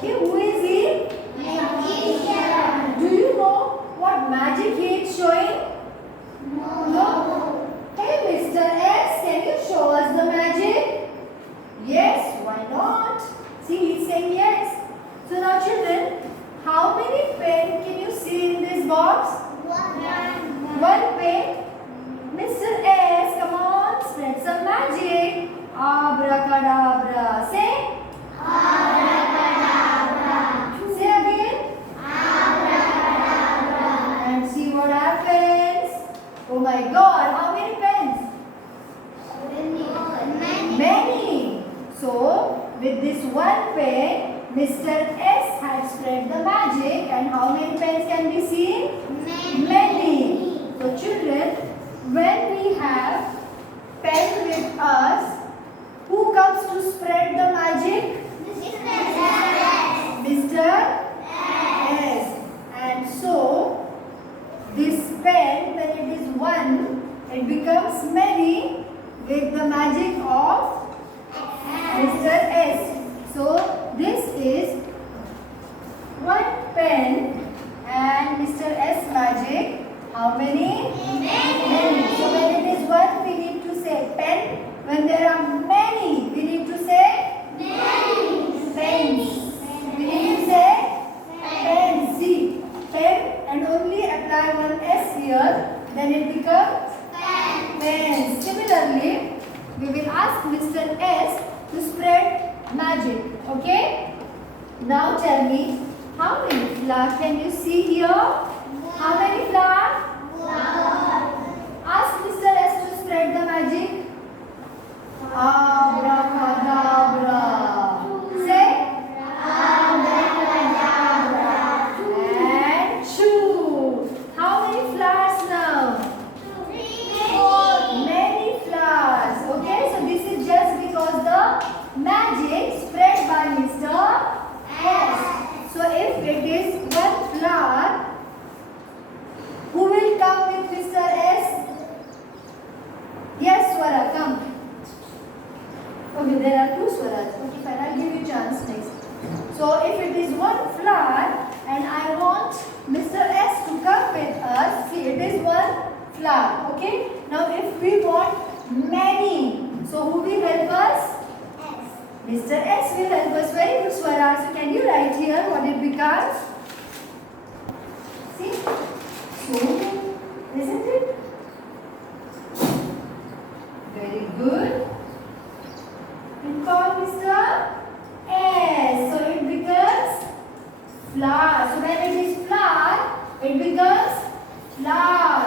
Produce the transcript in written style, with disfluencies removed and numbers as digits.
Okay, who is he? Magician. Do you know what magic he is showing? No. Hey, Mr. S, can you show us the magic? Yes, why not? See, he's saying yes. So now children, how many pens can you see in this box? One pen. Mr. S, come on, spread some magic. Abracadabra. Say. Abracadabra. Say again. Abracadabra. And see what happens. Oh my God, how many pens? Many. So, with this one pen, Mr. S had spread the magic, and how many pens can be seen? Many. So, children, when we have pen with us, who comes to spread the magic? Mr. S. And so, this pen, when it is one, it becomes many with the magic of Mr. S. So, this is one pen and Mr. S magic. How many? Many. So, when it is one, we need to say pen. When there are many, we need to say pens. We need to say pens. See, pen and only apply one S here, then it becomes pens. Similarly, we will ask Mr. S to spread magic. Okay? Now tell me, how many flowers can you see here? How many flowers? Ask Mr. S to spread the magic. Abracadabra. Say. Abracadabra. And shoo. How many flowers now? Many flowers. Okay, so this is just because the magic spread by Mr. S. So if it is one flower, who will come with Mr. S? Yes, Swara, come. Okay, there are two Swaras. Okay, fine, I'll give you chance next. So if it is one flower and I want Mr. S to come with us, see, it is one flower. Okay, now if we want many, so who will help us? Mr. S will help us. Very good, Swara. So can you write here what it becomes? See? So, isn't it? Very good. And call Mr. S. So it becomes flower. So when it is flower, it becomes flower.